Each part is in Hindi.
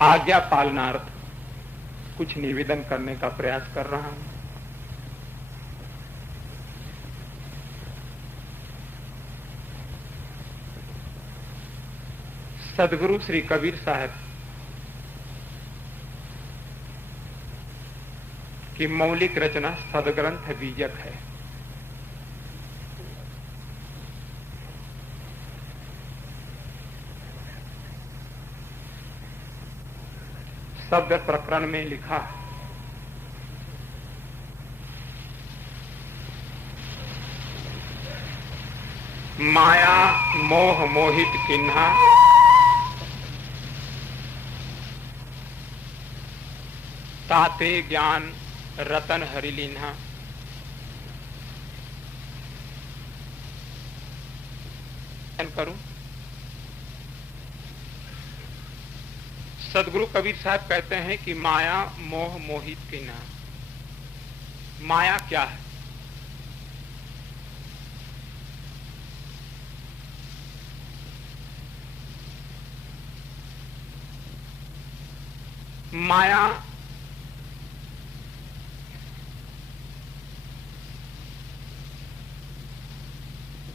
आज्ञा पालनार्थ कुछ निवेदन करने का प्रयास कर रहा हूं। सदगुरु श्री कबीर साहब की मौलिक रचना सदग्रंथ बीजक है। शब्द प्रकरण में लिखा, माया मोह मोहित किन्हा, ताते ज्ञान रतन हरिलीन्हा। करूं, सदगुरु कबीर साहब कहते हैं कि माया मोह मोहित किन्हा। माया क्या है? माया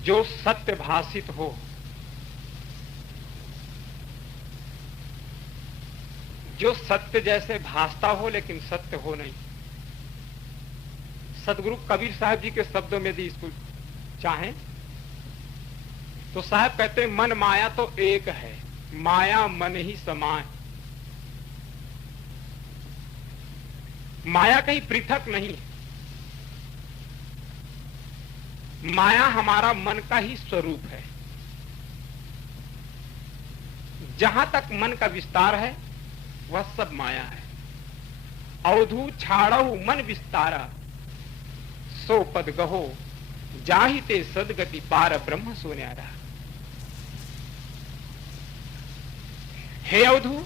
जो सत्य भाषित हो, जो सत्य जैसे भासता हो लेकिन सत्य हो नहीं। सदगुरु कबीर साहब जी के शब्दों में भी इसको चाहें तो साहब कहते हैं, मन माया तो एक है, माया मन ही समाए। माया कहीं पृथक नहीं, माया हमारा मन का ही स्वरूप है। जहां तक मन का विस्तार है वह सब माया है। अवधू छाड़ऊ मन विस्तारा, सो पद गहो जाहिते सदगति पार ब्रह्म सोन्यारा। हे अवधू,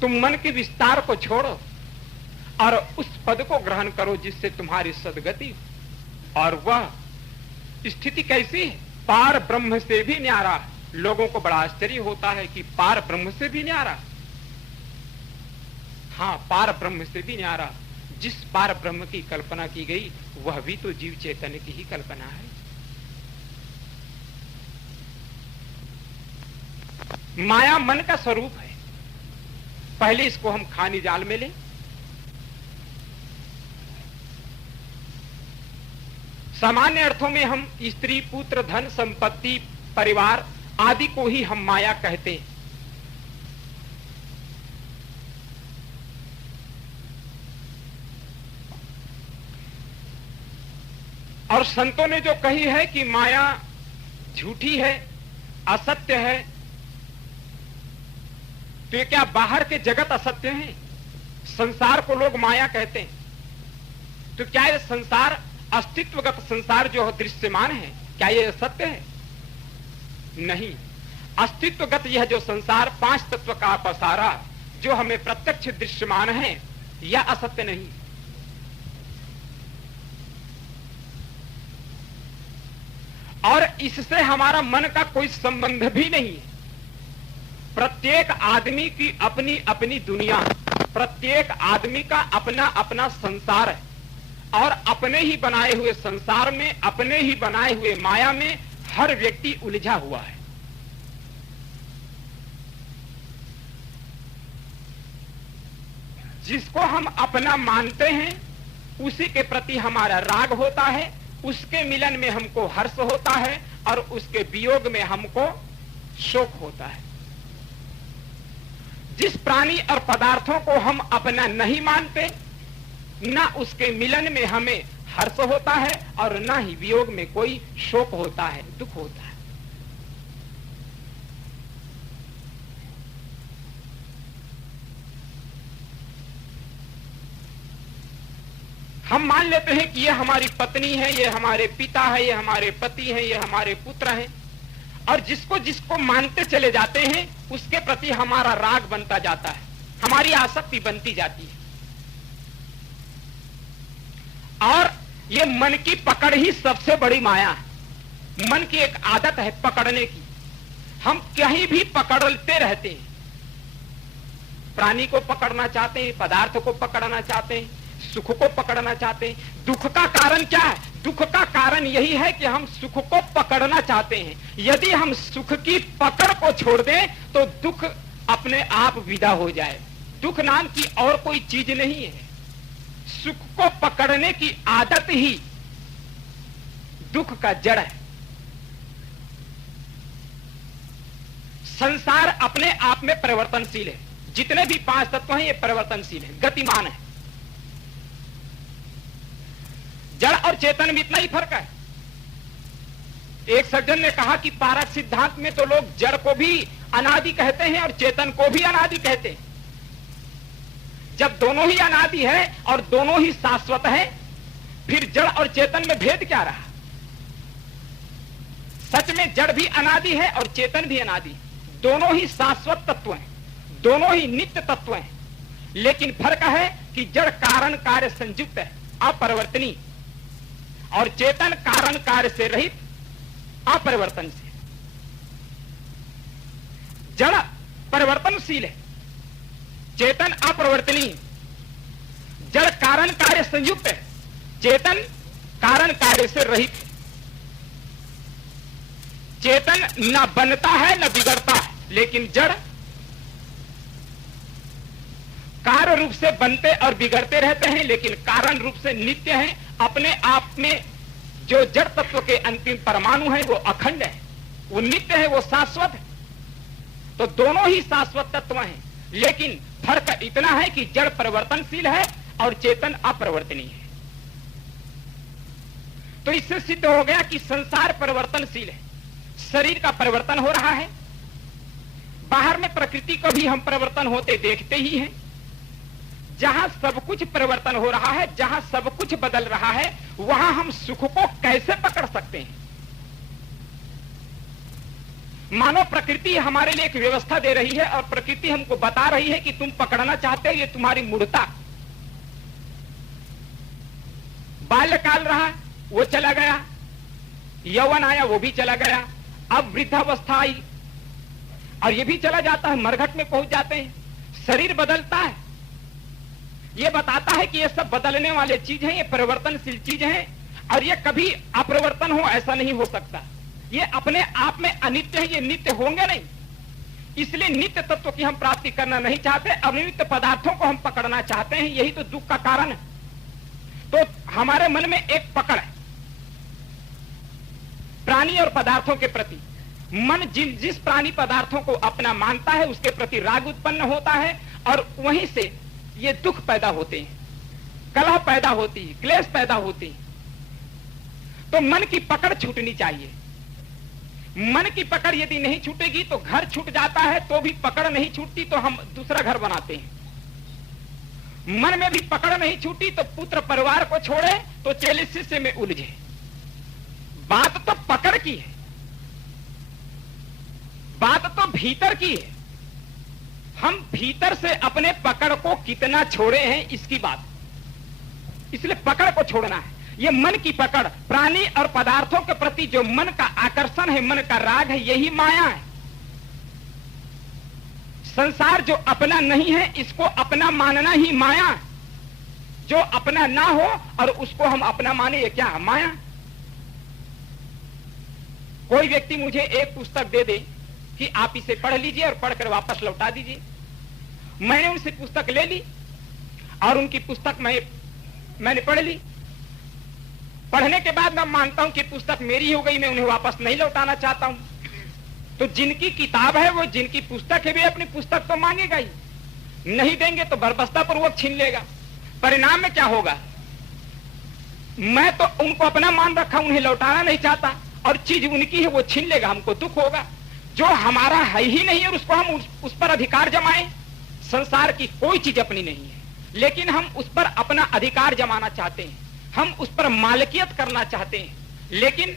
तुम मन के विस्तार को छोड़ो और उस पद को ग्रहण करो जिससे तुम्हारी सदगति। और वह स्थिति कैसी है? पार ब्रह्म से भी न्यारा। लोगों को बड़ा आश्चर्य होता है कि पार ब्रह्म से भी न्यारा। हाँ, पार ब्रह्म से भी न्यारा। जिस पार ब्रह्म की कल्पना की गई वह भी तो जीव चैतन्य की ही कल्पना है। माया मन का स्वरूप है। पहले इसको हम खानी जाल में लें। सामान्य अर्थों में हम स्त्री पुत्र धन संपत्ति परिवार आदि को ही हम माया कहते हैं। और संतों ने जो कही है कि माया झूठी है, असत्य है, तो ये क्या बाहर के जगत असत्य है? संसार को लोग माया कहते हैं, तो क्या ये संसार अस्तित्वगत संसार जो दृश्यमान है, क्या ये सत्य है? नहीं। अस्तित्वगत यह जो संसार पांच तत्व का पसारा जो हमें प्रत्यक्ष दृश्यमान है, यह असत्य नहीं। और इससे हमारा मन का कोई संबंध भी नहीं है। प्रत्येक आदमी की अपनी अपनी दुनिया, प्रत्येक आदमी का अपना अपना संसार है। और अपने ही बनाए हुए संसार में, अपने ही बनाए हुए माया में हर व्यक्ति उलझा हुआ है। जिसको हम अपना मानते हैं उसी के प्रति हमारा राग होता है, उसके मिलन में हमको हर्ष होता है और उसके वियोग में हमको शोक होता है। जिस प्राणी और पदार्थों को हम अपना नहीं मानते, ना उसके मिलन में हमें हर्ष होता है और ना ही वियोग में कोई शोक होता है, दुख होता है। हम मान लेते हैं कि ये हमारी पत्नी है, ये हमारे पिता है, ये हमारे पति है, ये हमारे पुत्र हैं। और जिसको जिसको मानते चले जाते हैं उसके प्रति हमारा राग बनता जाता है, हमारी आसक्ति बनती जाती है। और ये मन की पकड़ ही सबसे बड़ी माया है। मन की एक आदत है पकड़ने की। हम कहीं भी पकड़ते रहते हैं। प्राणी को पकड़ना चाहते हैं, पदार्थ को पकड़ना चाहते हैं, सुख को पकड़ना चाहते हैं। दुख का कारण क्या है? दुख का कारण यही है कि हम सुख को पकड़ना चाहते हैं। यदि हम सुख की पकड़ को छोड़ दें तो दुख अपने आप विदा हो जाए। दुख नाम की और कोई चीज नहीं है। सुख को पकड़ने की आदत ही दुख का जड़ है। संसार अपने आप में परिवर्तनशील है। जितने भी 5 तत्व हैं ये परिवर्तनशील है, गतिमान है। जड़ और चेतन में इतना ही फर्क है। एक सज्जन ने कहा कि पारक सिद्धांत में तो लोग जड़ को भी अनादि कहते हैं और चेतन को भी अनादि कहते हैं। जब दोनों ही अनादि है और दोनों ही शाश्वत है, फिर जड़ और चेतन में भेद क्या रहा? सच में जड़ भी अनादि है और चेतन भी अनादि। दोनों ही शाश्वत तत्व हैं, दोनों ही नित्य तत्व हैं, लेकिन फर्क है कि जड़ कारण कार्य संयुक्त है, अपरिवर्तनीय, और चेतन कारण कार्य से रहित, अपरिवर्तनशील। जड़ परिवर्तनशील है, चेतन अपरिवर्तनीय। जड़ कारण कार्य संयुक्त है, चेतन कारण कार्य से रहित है। चेतन न बनता है न बिगड़ता है, लेकिन जड़ कार्य रूप से बनते और बिगड़ते रहते हैं, लेकिन कारण रूप से नित्य हैं। अपने आप में जो जड़ तत्व के अंतिम परमाणु है वो अखंड है, वो नित्य है, वो शाश्वत है। तो दोनों ही शाश्वत तत्व हैं, लेकिन फर्क इतना है कि जड़ परिवर्तनशील है और चेतन अपरिवर्तनीय है। तो इससे सिद्ध हो गया कि संसार परिवर्तनशील है। शरीर का परिवर्तन हो रहा है, बाहर में प्रकृति को भी हम परिवर्तन होते देखते ही हैं। जहां सब कुछ परिवर्तन हो रहा है, जहां सब कुछ बदल रहा है, वहां हम सुख को कैसे पकड़ सकते हैं? मानो प्रकृति हमारे लिए एक व्यवस्था दे रही है और प्रकृति हमको बता रही है कि तुम पकड़ना चाहते हो, ये तुम्हारी मूढ़ता। बाल्यकाल रहा वो चला गया, यौवन आया वो भी चला गया, अब वृद्धावस्था आई और ये भी चला जाता है, मरघट में पहुंच जाते हैं। शरीर बदलता है, ये बताता है कि ये सब बदलने वाले चीज हैं, ये परिवर्तनशील चीज हैं, और ये कभी अपरिवर्तन हो ऐसा नहीं हो सकता। ये अपने आप में अनित्य है, ये नित्य होंगे नहीं। इसलिए नित्य तत्व की हम प्राप्ति करना नहीं चाहते, अनित्य पदार्थों को हम पकड़ना चाहते हैं। यही तो दुख का कारण है। तो हमारे मन में एक पकड़ है प्राणी और पदार्थों के प्रति। मन जिस प्राणी पदार्थों को अपना मानता है उसके प्रति राग उत्पन्न होता है, और वहीं से ये दुख पैदा होते हैं, कलह पैदा होती है, क्लेश पैदा होती है। तो मन की पकड़ छूटनी चाहिए। मन की पकड़ यदि नहीं छूटेगी तो घर छूट जाता है, तो भी पकड़ नहीं छूटती तो हम दूसरा घर बनाते हैं। मन में भी पकड़ नहीं छूटी तो पुत्र परिवार को छोड़े तो चेले शिष्य में उलझे। बात तो पकड़ की है, बात तो भीतर की है। हम भीतर से अपने पकड़ को कितना छोड़े हैं इसकी बात। इसलिए पकड़ को छोड़ना है। ये मन की पकड़, प्राणी और पदार्थों के प्रति जो मन का आकर्षण है, मन का राग है, यही माया है। संसार जो अपना नहीं है, इसको अपना मानना ही माया है। जो अपना ना हो और उसको हम अपना माने, ये क्या है? माया। कोई व्यक्ति मुझे एक पुस्तक दे दे कि आप इसे पढ़ लीजिए और पढ़कर वापस लौटा दीजिए। मैंने उनसे पुस्तक ले ली और उनकी पुस्तक मैंने पढ़ ली। पढ़ने के बाद मैं मानता हूं कि पुस्तक मेरी हो गई, मैं उन्हें वापस नहीं लौटाना चाहता हूं। तो जिनकी किताब है वो, जिनकी पुस्तक है, वे अपनी पुस्तक तो मांगेगा ही, नहीं देंगे तो बर्बस्ता पूर्वक छीन लेगा। परिणाम में क्या होगा? मैं तो उनको अपना मान रखा, उन्हें लौटाना नहीं चाहता, और चीज उनकी है वो छीन लेगा, हमको दुख होगा। जो हमारा है ही नहीं और उसको हम उस पर अधिकार जमाएं। संसार की कोई चीज अपनी नहीं है, लेकिन हम उस पर अपना अधिकार जमाना चाहते हैं, हम उस पर मालिकियत करना चाहते हैं, लेकिन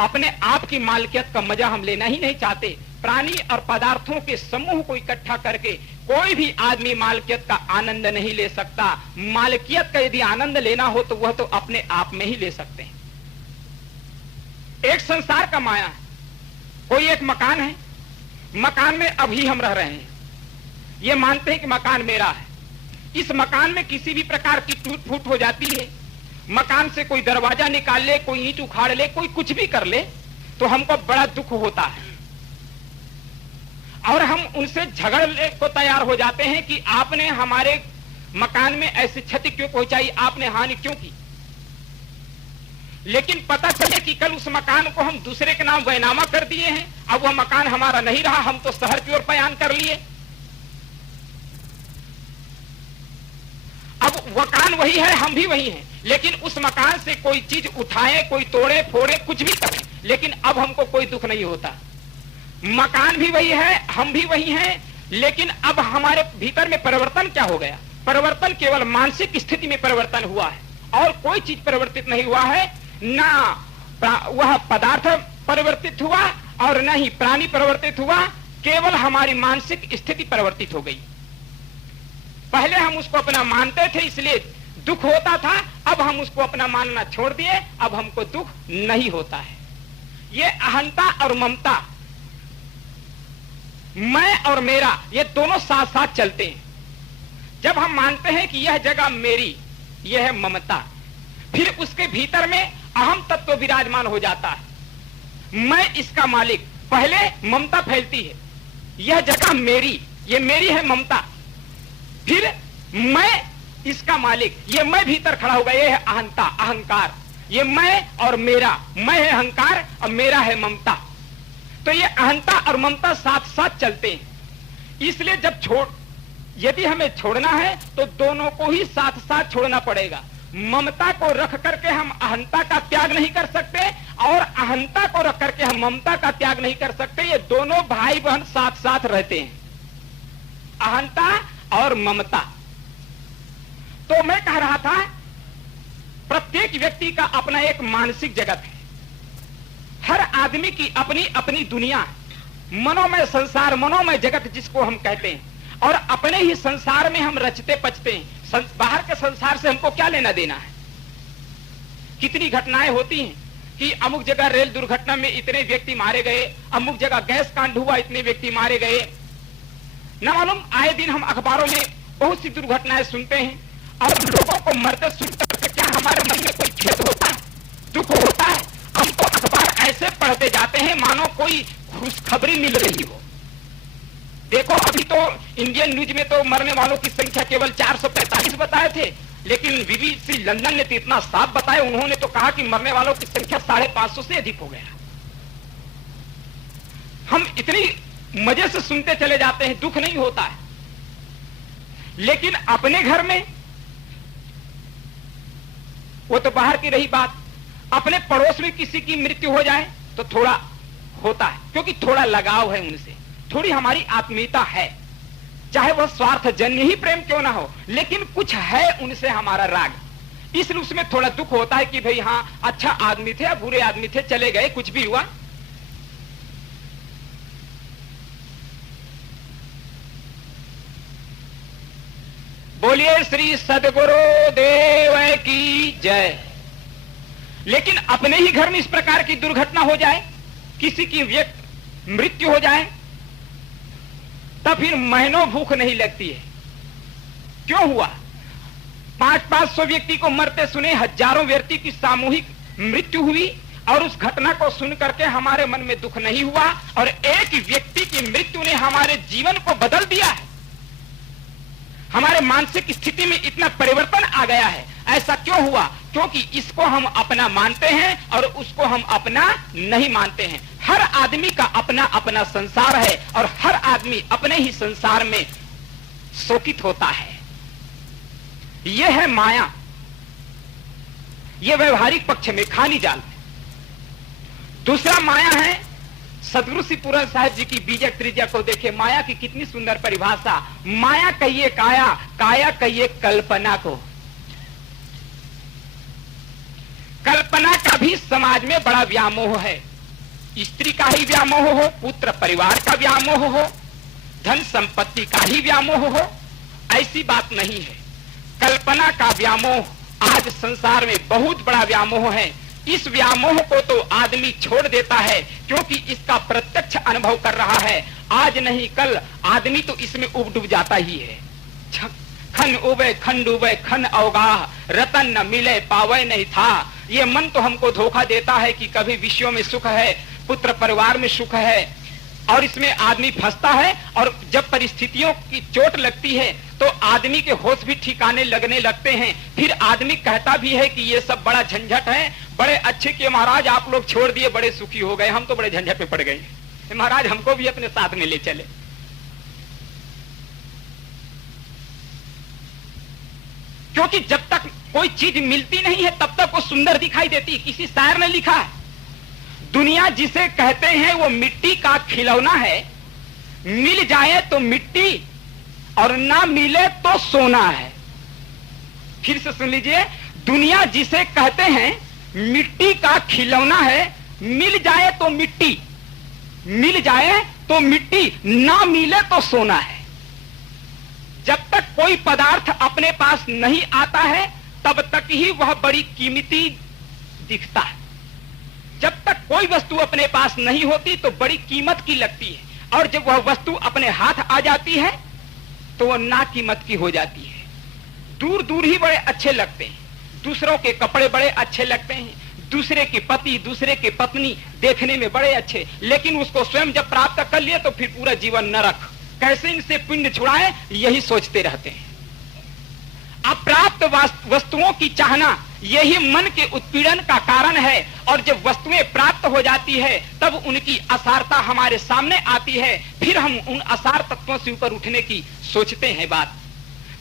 अपने आप की मालिकियत का मजा हम लेना ही नहीं चाहते। प्राणी और पदार्थों के समूह को इकट्ठा करके कोई भी आदमी मालिकियत का आनंद नहीं ले सकता। मालिकियत का यदि आनंद लेना हो तो वह तो अपने आप में ही ले सकते हैं। एक संसार का माया है। कोई एक मकान है, मकान में अभी हम रह रहे हैं, ये मानते हैं कि मकान मेरा है। इस मकान में किसी भी प्रकार की टूट फूट हो जाती है, मकान से कोई दरवाजा निकाल ले, कोई ईंट उखाड़ ले, कोई कुछ भी कर ले, तो हमको बड़ा दुख होता है और हम उनसे झगड़ने को तैयार हो जाते हैं कि आपने हमारे मकान में ऐसी क्षति क्यों पहुंचाई, आपने हानि क्यों की। लेकिन पता चले कि कल उस मकान को हम दूसरे के नाम बैनामा कर दिए हैं, अब वह मकान हमारा नहीं रहा, हम तो शहर की ओर पलायन कर लिए। अब मकान वही है, हम भी वही हैं, लेकिन उस मकान से कोई चीज उठाए, कोई तोड़े फोड़े, कुछ भी करे, लेकिन अब हमको कोई दुख नहीं होता। मकान भी वही है, हम भी वही हैं, लेकिन अब हमारे भीतर में परिवर्तन क्या हो गया? परिवर्तन केवल मानसिक स्थिति में परिवर्तन हुआ है और कोई चीज परिवर्तित नहीं हुआ है। ना वह पदार्थ परिवर्तित हुआ और न ही प्राणी परिवर्तित हुआ, केवल हमारी मानसिक स्थिति परिवर्तित हो गई। पहले हम उसको अपना मानते थे इसलिए दुख होता था, अब हम उसको अपना मानना छोड़ दिए, अब हमको दुख नहीं होता है। ये अहंता और ममता, मैं और मेरा, ये दोनों साथ साथ चलते हैं। जब हम मानते हैं कि यह जगह मेरी, यह है ममता, फिर उसके भीतर में अहम तत्व विराजमान हो जाता है, मैं इसका मालिक। पहले ममता फैलती है, यह जगह मेरी, ये मेरी है ममता, फिर मैं इसका मालिक, ये मैं भीतर खड़ा होगा, ये है अहंता, अहंकार। ये मैं और मेरा, मैं है अहंकार और मेरा है ममता। तो ये अहंता और ममता साथ साथ चलते हैं। इसलिए जब यदि हमें छोड़ना है तो दोनों को ही साथ साथ छोड़ना पड़ेगा। ममता को रख करके हम अहंता का त्याग नहीं कर सकते और अहंता को रख करके हम ममता का त्याग नहीं कर सकते। ये दोनों भाई बहन साथ साथ रहते हैं, अहंता और ममता। तो मैं कह रहा था, प्रत्येक व्यक्ति का अपना एक मानसिक जगत है, हर आदमी की अपनी अपनी दुनिया, मनोमय संसार, मनोमय जगत जिसको हम कहते हैं, और अपने ही संसार में हम रचते पचते हैं। बाहर के संसार से हमको क्या लेना देना है? कितनी घटनाएं होती हैं कि अमुक जगह रेल दुर्घटना में इतने व्यक्ति मारे गए, अमुक जगह गैस कांड हुआ, इतने व्यक्ति मारे गए। न मालूम, आए दिन हम अखबारों में बहुत सी दुर्घटनाएं सुनते हैं और लोगों को मरते सुनते क्या हमारे मन में कोई खेद होता है, दुख होता है? हम तो अखबार ऐसे पढ़ते जाते हैं मानो कोई खुशखबरी मिल रही हो। देखो, अभी तो इंडियन न्यूज में तो मरने वालों की संख्या केवल 445 बताए थे, लेकिन बीबीसी लंदन ने तो इतना साफ बताया, उन्होंने तो कहा कि मरने वालों की संख्या 550 से अधिक हो गया। हम इतनी मजे से सुनते चले जाते हैं, दुख नहीं होता है। लेकिन अपने घर में, वो तो बाहर की रही बात, अपने पड़ोस में किसी की मृत्यु हो जाए तो थोड़ा होता है, क्योंकि थोड़ा लगाव है उनसे, थोड़ी हमारी आत्मीयता है, चाहे वह स्वार्थ जन्य ही प्रेम क्यों ना हो, लेकिन कुछ है उनसे हमारा राग, इसलिए उसमें थोड़ा दुख होता है कि भाई हाँ, अच्छा आदमी थे, बुरे आदमी थे, चले गए, कुछ भी हुआ। बोलिए श्री सद्गुरु देव की जय। लेकिन अपने ही घर में इस प्रकार की दुर्घटना हो जाए, किसी की मृत्यु हो जाए, तब फिर महीनों भूख नहीं लगती है। क्यों हुआ? 500-500 व्यक्ति को मरते सुने, हजारों व्यक्ति की सामूहिक मृत्यु हुई और उस घटना को सुन करके हमारे मन में दुख नहीं हुआ, और एक व्यक्ति की मृत्यु ने हमारे जीवन को बदल दिया है। हमारे मानसिक स्थिति में इतना परिवर्तन आ गया है। ऐसा क्यों हुआ? क्योंकि इसको हम अपना मानते हैं और उसको हम अपना नहीं मानते हैं। हर आदमी का अपना अपना संसार है और हर आदमी अपने ही संसार में शोकित होता है। यह है माया, यह व्यवहारिक पक्ष में, खाली जाल। दूसरा माया है, सदगुरु श्री पूरन साहिब जी की बीजक त्रिज्या को देखे, माया की कितनी सुंदर परिभाषा। माया कहिए काया, काया कहिए कल्पना को। कल्पना का भी समाज में बड़ा व्यामोह है। स्त्री का ही व्यामोह हो, पुत्र परिवार का व्यामोह हो, धन संपत्ति का ही व्यामोह हो, ऐसी बात नहीं है। कल्पना का व्यामोह आज संसार में बहुत बड़ा व्यामोह है। इस व्यामोह को तो आदमी छोड़ देता है क्योंकि इसका प्रत्यक्ष अनुभव कर रहा है। आज नहीं कल आदमी तो इसमें उब डूब जाता ही है। खन उबे खन डूबे खन अवगाह, रतन न मिले पावे नहीं था। ये मन तो हमको धोखा देता है कि कभी विषयों में सुख है, पुत्र परिवार में सुख है, और इसमें आदमी फंसता है। और जब परिस्थितियों की चोट लगती है तो आदमी के होश भी ठिकाने लगने लगते हैं। फिर आदमी कहता भी है कि ये सब बड़ा झंझट है, बड़े अच्छे कि महाराज आप लोग छोड़ दिए, बड़े सुखी हो गए, हम तो बड़े झंझट में पड़ गए, महाराज हमको भी अपने साथ में ले चले। क्योंकि जब तक कोई चीज मिलती नहीं है तब तक वो सुंदर दिखाई देती है। किसी शायर ने लिखा है, दुनिया जिसे कहते हैं वो मिट्टी का खिलौना है, मिल जाए तो मिट्टी और ना मिले तो सोना है। फिर से सुन लीजिए, दुनिया जिसे कहते हैं मिट्टी का खिलौना है, मिल जाए तो मिट्टी, मिल जाए तो मिट्टी, ना मिले तो सोना है। जब तक कोई पदार्थ अपने पास नहीं आता है तब तक ही वह बड़ी कीमती दिखता है। जब तक कोई वस्तु अपने पास नहीं होती तो बड़ी कीमत की लगती है, और जब वह वस्तु अपने हाथ आ जाती है तो वह ना कीमत की हो जाती है। दूर दूर ही बड़े अच्छे लगते हैं, दूसरों के कपड़े बड़े अच्छे लगते हैं, दूसरे के पति दूसरे के पत्नी देखने में बड़े अच्छे, लेकिन उसको स्वयं जब प्राप्त कर लिए तो फिर पूरा जीवन नरक, कैसे इनसे पिंड छुड़ाएं यही सोचते रहते हैं। अप्राप्त वस्तुओं की चाहना यही मन के उत्पीड़न का कारण है, और जब वस्तुएं प्राप्त हो जाती है तब उनकी असारता हमारे सामने आती है, फिर हम उन असार तत्वों से ऊपर उठने की सोचते हैं बात।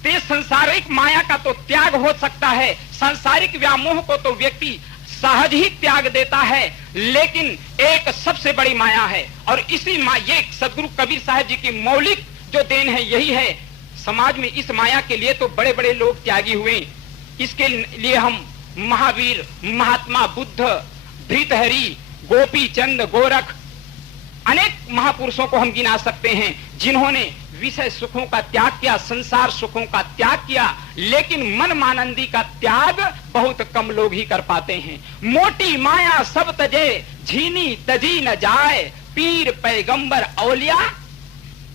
तो ये सांसारिक माया का तो त्याग हो सकता है, सांसारिक व्यामोह को तो व्यक्ति सहज ही त्याग देता है, लेकिन एक सबसे बड़ी माया है, और इसी ये सदगुरु कबीर साहब जी की मौलिक जो देन है यही है। समाज में इस माया के लिए तो बड़े बड़े लोग त्यागी हुए, इसके लिए हम महावीर, महात्मा बुद्ध, भृतहरि, गोपी चंद, गोरख, अनेक महापुरुषों को हम गिना सकते हैं जिन्होंने विषय सुखों का त्याग किया, संसार सुखों का त्याग किया, लेकिन मन मानंदी का त्याग बहुत कम लोग ही कर पाते हैं। मोटी माया सब तजे, झीनी तजी न जाए, पीर पैगंबर औलिया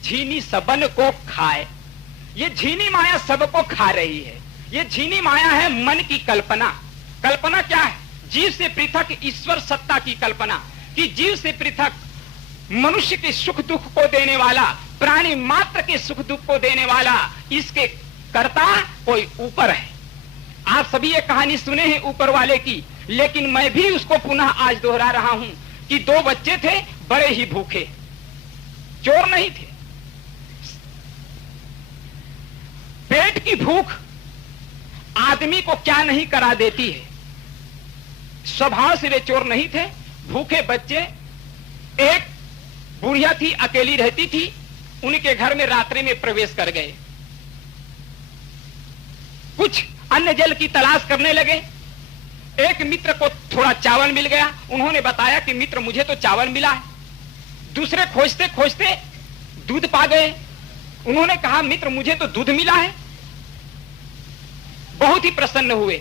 झीनी सबन को खाए। ये झीनी माया सबको खा रही है। ये झीनी माया है मन की कल्पना। कल्पना क्या है? जीव से पृथक ईश्वर सत्ता की कल्पना, कि जीव से पृथक मनुष्य के सुख दुख को देने वाला, प्राणी मात्र के सुख दुख को देने वाला, इसके कर्ता कोई ऊपर है। आप सभी ये कहानी सुने हैं ऊपर वाले की, लेकिन मैं भी उसको पुनः आज दोहरा रहा हूं कि दो बच्चे थे, बड़े ही भूखे, चोर नहीं थे। पेट की भूख आदमी को क्या नहीं करा देती है। स्वभाव से वे चोर नहीं थे, भूखे बच्चे। एक बुढ़िया थी, अकेली रहती थी, उनके घर में रात्रि में प्रवेश कर गए, कुछ अन्न जल की तलाश करने लगे। एक मित्र को थोड़ा चावल मिल गया, उन्होंने बताया कि मित्र मुझे तो चावल मिला है। दूसरे खोजते खोजते दूध पा गए, उन्होंने कहा मित्र मुझे तो दूध मिला है। बहुत ही प्रसन्न हुए,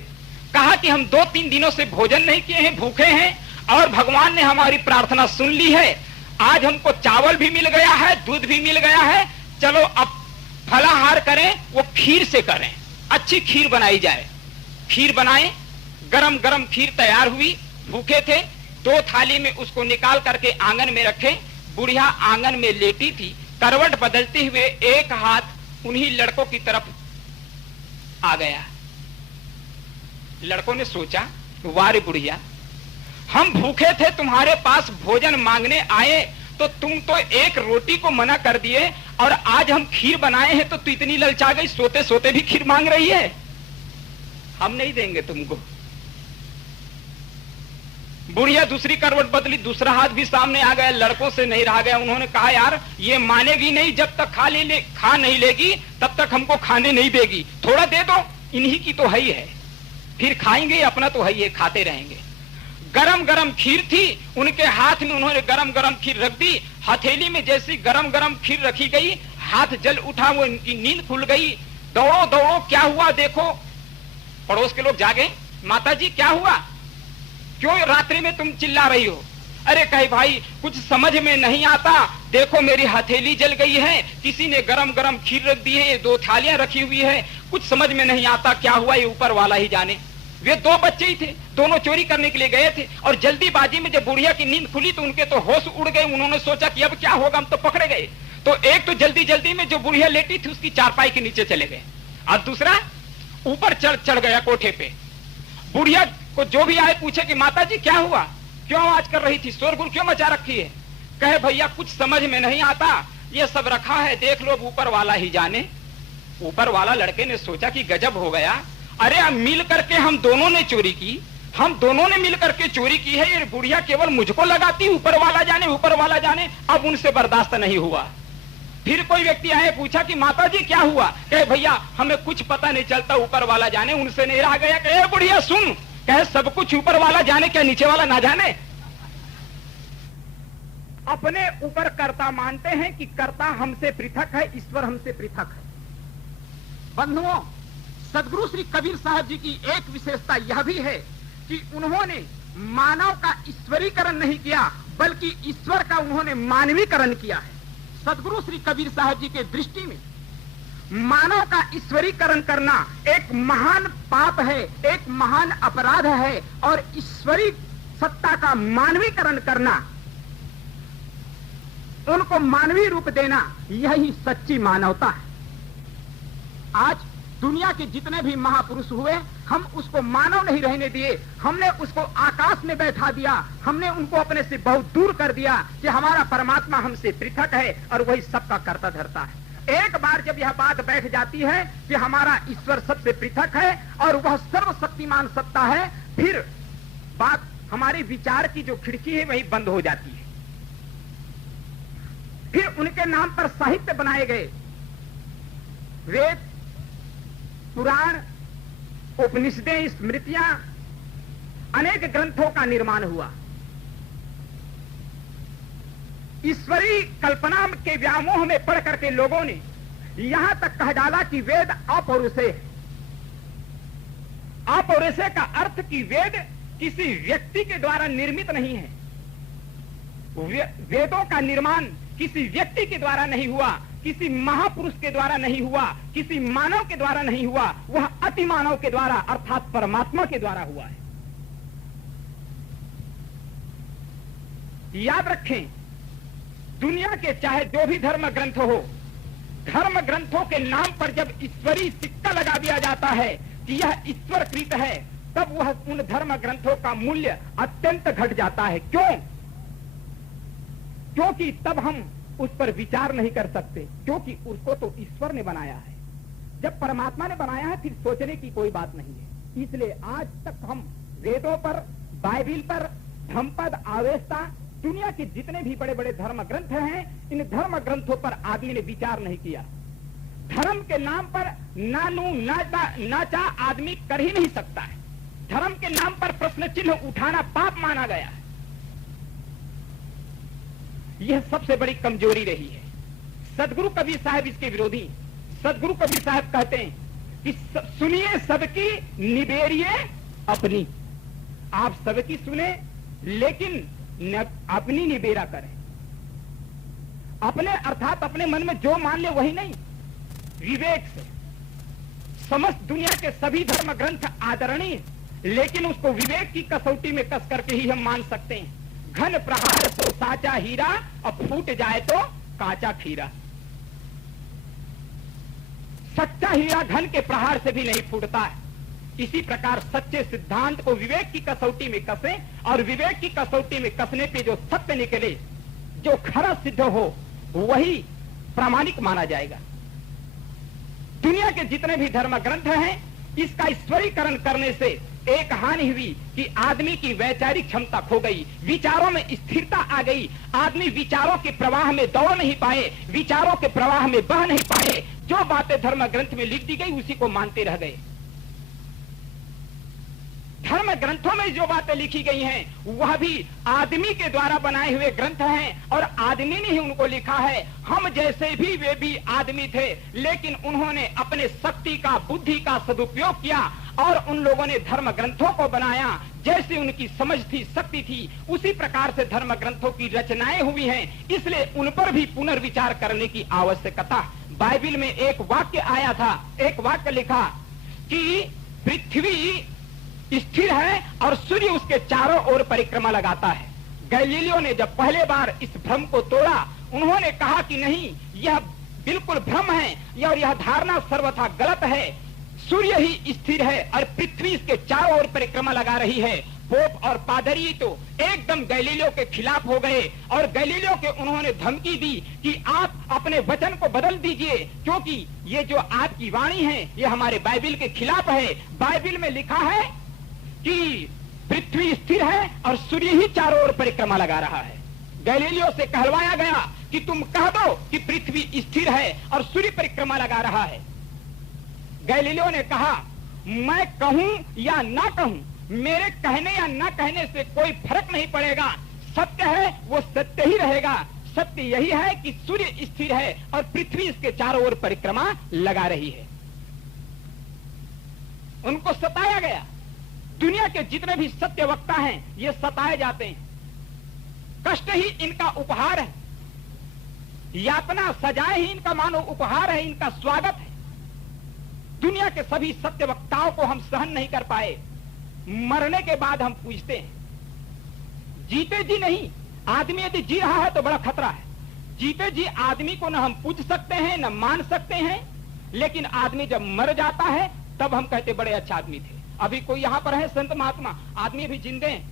कहा कि हम 2-3 दिनों से भोजन नहीं किए हैं, भूखे हैं, और भगवान ने हमारी प्रार्थना सुन ली है, आज हमको चावल भी मिल गया है, दूध भी मिल गया है, चलो अब फलाहार करें, वो खीर से करें, अच्छी खीर बनाई जाए। खीर बनाए, गरम गरम खीर तैयार हुई, भूखे थे, 2 थाली में उसको निकाल करके आंगन में रखे। बुढ़िया आंगन में लेटी थी, करवट बदलते हुए एक हाथ उन्हीं लड़कों की तरफ आ गया। लड़कों ने सोचा, वारे बुढ़िया, हम भूखे थे, तुम्हारे पास भोजन मांगने आए तो तुम तो एक रोटी को मना कर दिए, और आज हम खीर बनाए हैं तो तू इतनी ललचा गई, सोते सोते भी खीर मांग रही है। हम नहीं देंगे तुमको। बुढ़िया दूसरी करवट बदली, दूसरा हाथ भी सामने आ गया, लड़कों से नहीं रहा गया। उन्होंने कहा यार ये मानेगी नहीं, जब तक खा नहीं लेगी तब तक हमको खाने नहीं देगी, थोड़ा दे दो, इन्हीं की तो है ही है, फिर खाएंगे, अपना तो है ही है, खाते रहेंगे। गरम गरम खीर थी, उनके हाथ में उन्होंने गरम गरम खीर रख दी। हथेली में जैसी गरम गरम खीर रखी गई, हाथ जल उठा, वो इनकी नींद खुल गई। दौड़ो दौड़ो, क्या हुआ देखो। पड़ोस के लोग जागे, माता जी क्या हुआ, क्यों रात्रि में तुम चिल्ला रही हो। अरे कहे भाई कुछ समझ में नहीं आता, देखो मेरी हथेली जल गई है, किसी ने गरम गरम खीर रख दी है, ये 2 थालियां रखी हुई है, कुछ समझ में नहीं आता क्या हुआ, ये ऊपर वाला ही जाने। वे 2 बच्चे ही थे, दोनों चोरी करने के लिए गए थे और जल्दीबाजी में जब बुढ़िया की नींद खुली तो उनके तो होश उड़ गए। उन्होंने सोचा कि अब क्या होगा, हम तो पकड़े गए। तो एक तो जल्दी जल्दी में जो बुढ़िया लेटी थी उसकी चारपाई के नीचे चले गए और दूसरा ऊपर चढ़ गया कोठे पे। बुढ़िया को जो भी आए पूछे कि माता जी क्या हुआ, क्यों आवाज कर रही थी, शोरगुल क्यों मचा रखी है? कहे भैया कुछ समझ में नहीं आता, ये सब रखा है देख लो, ऊपर वाला ही जाने। ऊपर वाला लड़के ने सोचा कि गजब हो गया, अरे अब मिल करके हम दोनों ने चोरी की, हम दोनों ने मिल करके चोरी की है, ये बुढ़िया केवल मुझको लगाती, ऊपर वाला जाने ऊपर वाला जाने। अब उनसे बर्दाश्त नहीं हुआ। फिर कोई व्यक्ति आए पूछा कि माता जी क्या हुआ? कहे भैया हमें कुछ पता नहीं चलता, ऊपर वाला जाने। उनसे नहीं रहा गया। कहे बुढ़िया सुन, कहे सब कुछ ऊपर वाला जाने, क्या नीचे वाला ना जाने? अपने ऊपर कर्ता मानते हैं कि कर्ता हमसे पृथक है, ईश्वर हमसे पृथक है। बंधुओं, सदगुरु श्री कबीर साहब जी की एक विशेषता यह भी है कि उन्होंने मानव का ईश्वरीकरण नहीं किया, बल्कि ईश्वर का उन्होंने मानवीकरण किया है। सदगुरु श्री कबीर साहब जी के दृष्टि में मानव का ईश्वरीकरण करना एक महान पाप है, एक महान अपराध है, और ईश्वरी सत्ता का मानवीकरण करना, उनको मानवीय रूप देना, यही सच्ची मानवता है। आज दुनिया के जितने भी महापुरुष हुए, हम उसको मानव नहीं रहने दिए, हमने उसको आकाश में बैठा दिया, हमने उनको अपने से बहुत दूर कर दिया कि हमारा परमात्मा हमसे पृथक है और वही सबका कर्ता धरता है। एक बार जब यह बात बैठ जाती है कि हमारा ईश्वर सबसे पृथक है और वह सर्वशक्तिमान सत्ता है, फिर बात हमारे विचार की जो खिड़की है वही बंद हो जाती है। फिर उनके नाम पर साहित्य बनाए गए, वेद, पुराण, उपनिषदें, स्मृतियां, अनेक ग्रंथों का निर्माण हुआ। ईश्वरी कल्पना के व्यामोह में पढ़ करके लोगों ने यहां तक कह डाला कि वेद अपौरुषेय है। अपौरुषेय का अर्थ कि वेद किसी व्यक्ति के द्वारा निर्मित नहीं है। वेदों का निर्माण किसी व्यक्ति के द्वारा नहीं हुआ, किसी महापुरुष के द्वारा नहीं हुआ, किसी मानव के द्वारा नहीं हुआ, वह अति मानव के द्वारा अर्थात परमात्मा के द्वारा हुआ है। याद रखें, दुनिया के चाहे जो भी धर्म ग्रंथ हो, धर्म ग्रंथों के नाम पर जब ईश्वरी सिक्का लगा दिया जाता है कि यह ईश्वरकृत है, तब वह उन धर्म ग्रंथों का मूल्य अत्यंत घट जाता है। क्यों? क्योंकि तब हम उस पर विचार नहीं कर सकते, क्योंकि उसको तो ईश्वर ने बनाया है। जब परमात्मा ने बनाया है फिर सोचने की कोई बात नहीं है। इसलिए आज तक हम वेदों पर, बाइबिल पर, धम्मपद, आवेस्ता, दुनिया के जितने भी बड़े बड़े धर्म ग्रंथ हैं, इन धर्म ग्रंथों पर आदमी ने विचार नहीं किया। धर्म के नाम पर नानू नाचा आदमी कर ही नहीं सकता है। धर्म के नाम पर प्रश्न चिन्ह उठाना पाप माना गया है। यह सबसे बड़ी कमजोरी रही है। सदगुरु कबीर साहब इसके विरोधी। सदगुरु कबीर साहब कहते हैं कि सुनिए सबकी, निबेरिए अपनी। आप सबकी सुने लेकिन अपनी निबेरा करें। अपने अर्थात अपने मन में जो मान ले वही नहीं, विवेक से। समस्त दुनिया के सभी धर्म ग्रंथ आदरणीय, लेकिन उसको विवेक की कसौटी में कस करके ही हम मान सकते हैं। घन प्रहार तो साचा हीरा, अब फूट जाए तो काचा खीरा। सच्चा हीरा घन के प्रहार से भी नहीं फूटता है। इसी प्रकार सच्चे सिद्धांत को विवेक की कसौटी में कसें, और विवेक की कसौटी में कसने पे जो सत्य निकले, जो खरा सिद्ध हो, वही प्रामाणिक माना जाएगा। दुनिया के जितने भी धर्म ग्रंथ हैं, इसका ईश्वरीकरण करने से एक हानि हुई कि आदमी की वैचारिक क्षमता खो गई, विचारों में स्थिरता आ गई। आदमी विचारों के प्रवाह में दौड़ नहीं पाए, विचारों के प्रवाह में बह नहीं पाए। जो बातें धर्म ग्रंथ में लिख दी गई उसी को मानते रह गए। धर्म ग्रंथों में जो बातें लिखी गई हैं वह भी आदमी के द्वारा बनाए हुए ग्रंथ हैं, और आदमी ने ही उनको लिखा है। हम जैसे भी वे भी आदमी थे, लेकिन उन्होंने अपने शक्ति का, बुद्धि का सदुपयोग किया। और उन लोगों ने धर्म ग्रंथों को बनाया, जैसे उनकी समझ थी, शक्ति थी, उसी प्रकार से धर्म ग्रंथों की रचनाएं हुई हैं। इसलिए उन पर भी पुनर्विचार करने की आवश्यकता। बाइबल में एक वाक्य आया था, एक वाक्य लिखा कि पृथ्वी स्थिर है और सूर्य उसके चारों ओर परिक्रमा लगाता है। गैलीलियो ने जब पहले बार इस भ्रम को तोड़ा, उन्होंने कहा कि नहीं, यह बिल्कुल भ्रम है और यह धारणा सर्वथा गलत है। सूर्य ही स्थिर है और पृथ्वी इसके चारों ओर परिक्रमा लगा रही है। पोप और पादरी तो एकदम गैलीलियो के खिलाफ हो गए और गैलीलियो के उन्होंने धमकी दी कि आप अपने वचन को बदल दीजिए, क्योंकि ये जो आपकी वाणी है ये हमारे बाइबल के खिलाफ है। बाइबल में लिखा है कि पृथ्वी स्थिर है और सूर्य ही चारों ओर परिक्रमा लगा रहा है। गैलीलियो से कहलवाया गया कि तुम कह दो कि पृथ्वी स्थिर है और सूर्य परिक्रमा लगा रहा है। गैलीलियो ने कहा, मैं कहूं या ना कहूं, मेरे कहने या ना कहने से कोई फर्क नहीं पड़ेगा। सत्य है वो सत्य ही रहेगा। सत्य यही है कि सूर्य स्थिर है और पृथ्वी इसके चारों ओर परिक्रमा लगा रही है। उनको सताया गया। दुनिया के जितने भी सत्य वक्ता हैं ये सताए जाते हैं। कष्ट ही इनका उपहार है, यातना सजाए ही इनका मानो उपहार है, इनका स्वागत है। दुनिया के सभी सत्य वक्ताओं को हम सहन नहीं कर पाए। मरने के बाद हम पूछते हैं, जीते जी नहीं। आदमी यदि जी रहा है तो बड़ा खतरा है। जीते जी आदमी को न हम पूछ सकते हैं न मान सकते हैं, लेकिन आदमी जब मर जाता है तब हम कहते बड़े अच्छे आदमी थे। अभी कोई यहाँ पर है संत महात्मा, आदमी अभी जिंदे हैं।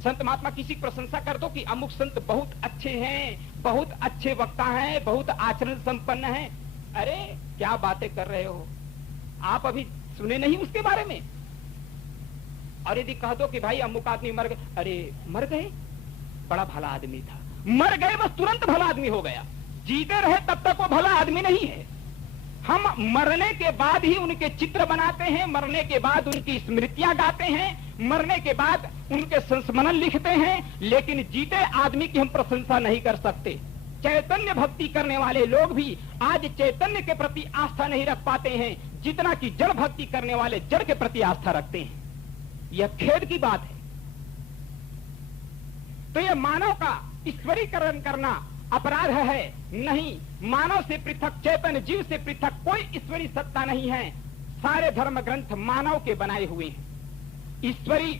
संत महात्मा किसी प्रशंसा कर दो कि अमुक संत बहुत अच्छे हैं, बहुत अच्छे वक्ता हैं, बहुत आचरण संपन्न हैं। अरे क्या बातें कर रहे हो, आप अभी सुने नहीं उसके बारे में। और यदि कह दो कि भाई अमुक आदमी मर गए, अरे मर गए, बड़ा भला आदमी था, मर गए बस तुरंत भला आदमी हो गया। जीते रहे तब तक वो भला आदमी नहीं है। हम मरने के बाद ही उनके चित्र बनाते हैं, मरने के बाद उनकी स्मृतियां गाते हैं, मरने के बाद उनके संस्मरण लिखते हैं, लेकिन जीते आदमी की हम प्रशंसा नहीं कर सकते। चैतन्य भक्ति करने वाले लोग भी आज चैतन्य के प्रति आस्था नहीं रख पाते हैं, जितना कि जड़ भक्ति करने वाले जड़ के प्रति आस्था रखते हैं। यह खेद की बात है। तो यह मानव का ईश्वरीकरण करना अपराध है। नहीं, मानव से पृथक, चेतन जीव से पृथक कोई ईश्वरी सत्ता नहीं है। सारे धर्म ग्रंथ मानव के बनाए हुए हैं। ईश्वरी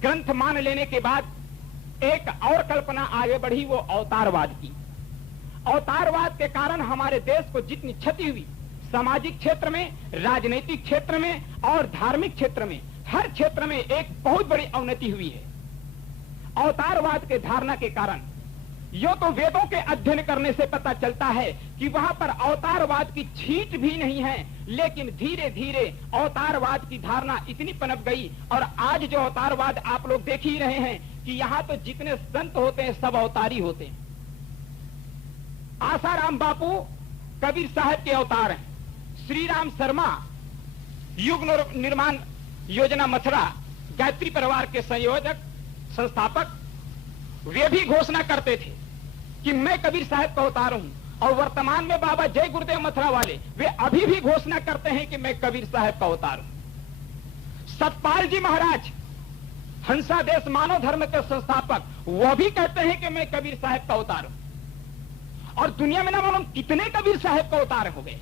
ग्रंथ मान लेने के बाद एक और कल्पना आगे बढ़ी, वो अवतारवाद की। अवतारवाद के कारण हमारे देश को जितनी क्षति हुई, सामाजिक क्षेत्र में, राजनीतिक क्षेत्र में और धार्मिक क्षेत्र में, हर क्षेत्र में एक बहुत बड़ी अवनति हुई है अवतारवाद के धारणा के कारण। यो तो वेदों के अध्ययन करने से पता चलता है कि वहां पर अवतारवाद की छींट भी नहीं है, लेकिन धीरे धीरे अवतारवाद की धारणा इतनी पनप गई। और आज जो अवतारवाद आप लोग देख ही रहे हैं कि यहाँ तो जितने संत होते हैं सब अवतारी होते हैं। आसाराम बापू कबीर साहब के अवतार हैं। श्री राम शर्मा युग निर्माण योजना मथुरा गायत्री परिवार के संयोजक संस्थापक, वे भी घोषणा करते थे कि मैं कबीर साहब का अवतार हूं। और वर्तमान में बाबा जय गुरुदेव मथुरा वाले वे अभी भी घोषणा करते हैं कि मैं कबीर साहब का अवतार हूं। सतपाल जी महाराज हंसा देश मानव धर्म के संस्थापक, वह भी कहते हैं कि मैं कबीर साहब का अवतार हूं। और दुनिया में ना मालूम कितने कबीर साहब का अवतार हो गए।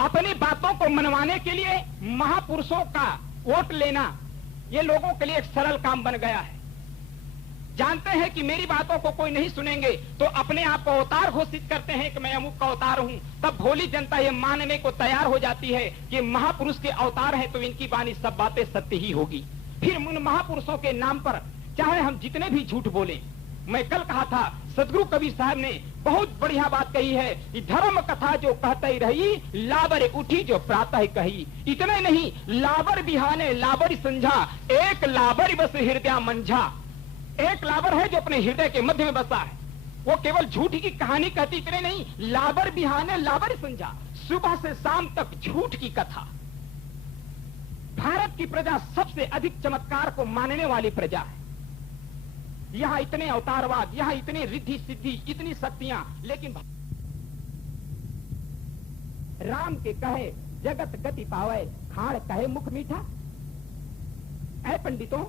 अपनी बातों को मनवाने के लिए महापुरुषों का वोट लेना ये लोगों के लिए एक सरल काम बन गया है। जानते हैं कि मेरी बातों को कोई नहीं सुनेंगे तो अपने आप को अवतार घोषित करते हैं कि मैं अमुक का अवतार हूं। तब भोली जनता ये मानने को तैयार हो जाती है कि महापुरुष के अवतार हैं तो इनकी बानी सब बातें सत्य ही होगी। फिर उन महापुरुषों के नाम पर चाहे हम जितने भी झूठ बोले। मैं कल कहा था, सदगुरु कबीर साहब ने बहुत बढ़िया बात कही है कि धर्म कथा जो कहते ही रही, लाबर उठी जो प्रातः कही। इतने नहीं, लाबर बिहाने लाबर संझा, एक लाबर बस हृदय मंझा। एक लाबर है जो अपने हृदय के मध्य में बसा है, वो केवल झूठ की कहानी कहती, इतने नहीं, लाबर बिहाने लाबर संझा, सुबह से शाम तक झूठ की कथा। भारत की प्रजा सबसे अधिक चमत्कार को मानने वाली प्रजा है। यहाँ इतने अवतारवाद, यहाँ इतने रिद्धि सिद्धि, इतनी शक्तियां, लेकिन राम के कहे जगत गति पावे, खाड़ कहे मुख मीठा। ऐ पंडितों,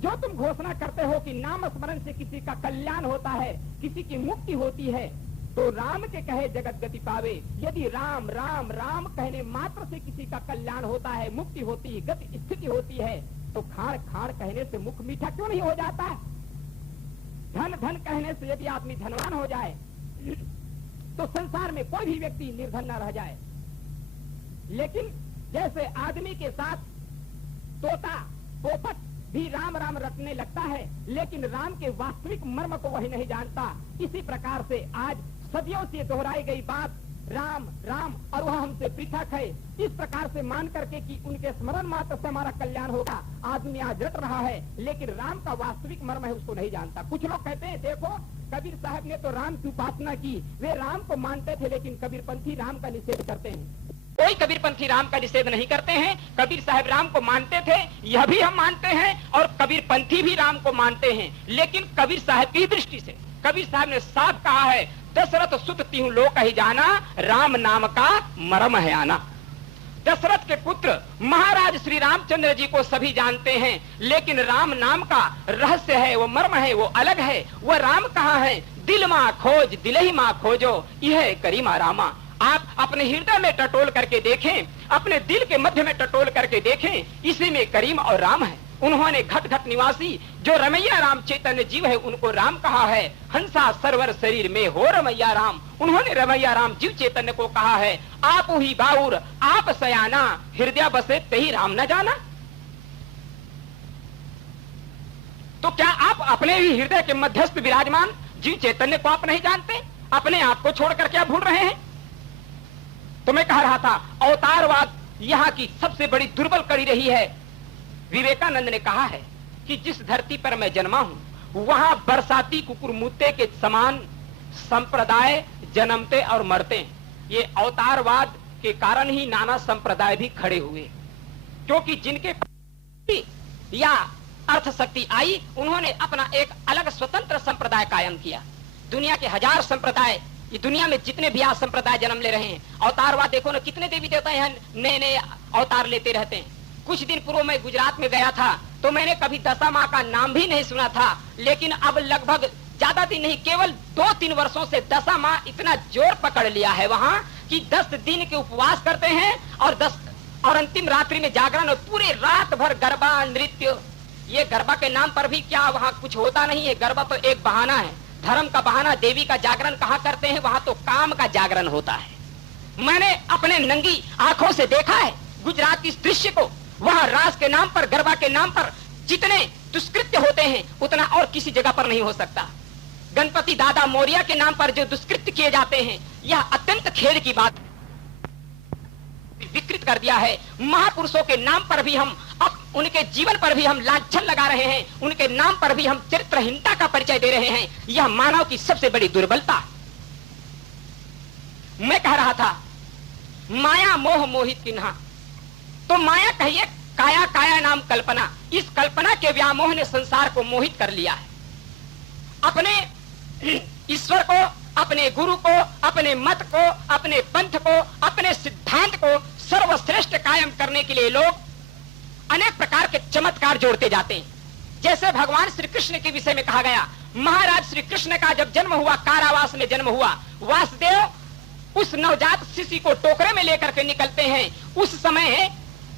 जो तुम घोषणा करते हो कि नाम स्मरण से किसी का कल्याण होता है, किसी की मुक्ति होती है, तो राम के कहे जगत गति पावे। यदि राम राम राम कहने मात्र से किसी का कल्याण होता है, मुक्ति होती है, गति स्थिति होती है, तो खाड़ खाड़ कहने से मुख मीठा क्यों नहीं हो जाता? धन धन कहने से यदि आदमी धनवान हो जाए तो संसार में कोई भी व्यक्ति निर्धन न रह जाए। लेकिन जैसे आदमी के साथ तोता पोपट भी राम राम रटने लगता है, लेकिन राम के वास्तविक मर्म को वही नहीं जानता, इसी प्रकार से आज सदियों से दोहराई गई बात राम राम और वह हमसे पृथक है, इस प्रकार से मान करके कि उनके स्मरण मात्र से हमारा कल्याण होगा, आदमी आज रट रहा है, लेकिन राम का वास्तविक मर्म है उसको नहीं जानता। कुछ लोग कहते हैं देखो कबीर साहब ने तो राम की उपासना की, वे राम को मानते थे, लेकिन कबीरपंथी राम का निषेध करते हैं। कोई कबीरपंथी राम का निषेध नहीं करते हैं। कबीर साहब राम को मानते थे, यह भी हम मानते हैं, और कबीरपंथी भी राम को मानते हैं, लेकिन कबीर साहब की दृष्टि से। कबीर साहब ने साफ कहा है, दशरथ सुत तिहु लोक ही जाना, राम नाम का मर्म है आना। दशरथ के पुत्र महाराज श्री रामचंद्र जी को सभी जानते हैं, लेकिन राम नाम का रहस्य है, वो मर्म है, वो अलग है। वह राम कहाँ है? दिल माँ खोज दिलहि माँ खोजो, यह करीमा रामा। आप अपने हृदय में टटोल करके देखें, अपने दिल के मध्य में टटोल करके देखें, इसी में करीम और राम है। उन्होंने घट घट निवासी जो रमैया राम चैतन्य जीव है उनको राम कहा है। हंसा सरवर शरीर में हो रमैया राम, उन्होंने रमैया राम जीव चैतन्य को कहा है। आप ही बाउर आप सयाना, हृदय बसे तही राम न जाना। तो क्या आप अपने ही हृदय के मध्यस्थ विराजमान जीव चैतन्य को आप नहीं जानते? अपने आप को छोड़कर क्या भूल रहे हैं? तो मैं कह रहा था अवतारवाद यहाँ की सबसे बड़ी दुर्बल कड़ी रही है। विवेकानंद ने कहा है कि जिस धरती पर मैं जन्मा हूँ वहाँ बरसाती कुकुरमुत्ते के समान संप्रदाय जन्मते और मरते हैं। ये अवतारवाद के कारण ही नाना संप्रदाय भी खड़े हुए, क्योंकि जिनके या अर्थ शक्ति आई उन्होंने अपना एक अलग स्वतंत्र संप्रदाय कायम किया। दुनिया के हजार संप्रदाय, ये दुनिया में जितने भी आज संप्रदाय जन्म ले रहे हैं, अवतारवाद देखो ना, कितने देवी देवता यहाँ नए नए अवतार लेते रहते हैं। कुछ दिन पूर्व मैं गुजरात में गया था तो मैंने कभी दशा माँ का नाम भी नहीं सुना था, लेकिन अब लगभग ज्यादा दिन नहीं, केवल 2-3 वर्षों से दशा माँ इतना जोर पकड़ लिया है वहाँ कि 10 दिन के उपवास करते हैं और अंतिम रात्रि में जागरण, और पूरे रात भर गरबा नृत्य। ये गरबा के नाम पर भी क्या वहाँ कुछ होता नहीं है? गरबा तो एक बहाना है, धर्म का बहाना। देवी का जागरण कहाँ करते हैं? वहाँ तो काम का जागरण होता है। मैंने अपने नंगी आंखों से देखा है गुजरात की इस दृश्य को। वहाँ रास के नाम पर, गरबा के नाम पर जितने दुष्कृत्य होते हैं उतना और किसी जगह पर नहीं हो सकता। गणपति दादा मौर्य के नाम पर जो दुष्कृत्य किए जाते हैं, यह अत्यंत खेद की बात विकृत कर दिया है। महापुरुषों के नाम पर भी हम, अब उनके जीवन पर भी हम लांछन लगा रहे हैं, उनके नाम पर भी हम चरित्रहीनता का परिचय दे रहे हैं। यह मानव की सबसे बड़ी दुर्बलता। मैं कह रहा था माया मोह मोहित किन्हा, तो माया कहिए काया, काया नाम कल्पना। इस कल्पना के व्यामोह ने संसार को मोहित कर लिया है। अपने ईश्वर को, अपने गुरु को, अपने मत को, अपने पंथ को, अपने सिद्धांत को सर्वश्रेष्ठ कायम करने के लिए लोग अनेक प्रकार के चमत्कार जोड़ते जाते हैं। जैसे भगवान श्री कृष्ण के विषय में कहा गया, महाराज श्री कृष्ण का जब जन्म हुआ, कारावास में जन्म हुआ, वासुदेव उस नवजात शिशु को टोकरे में लेकर के निकलते हैं। उस समय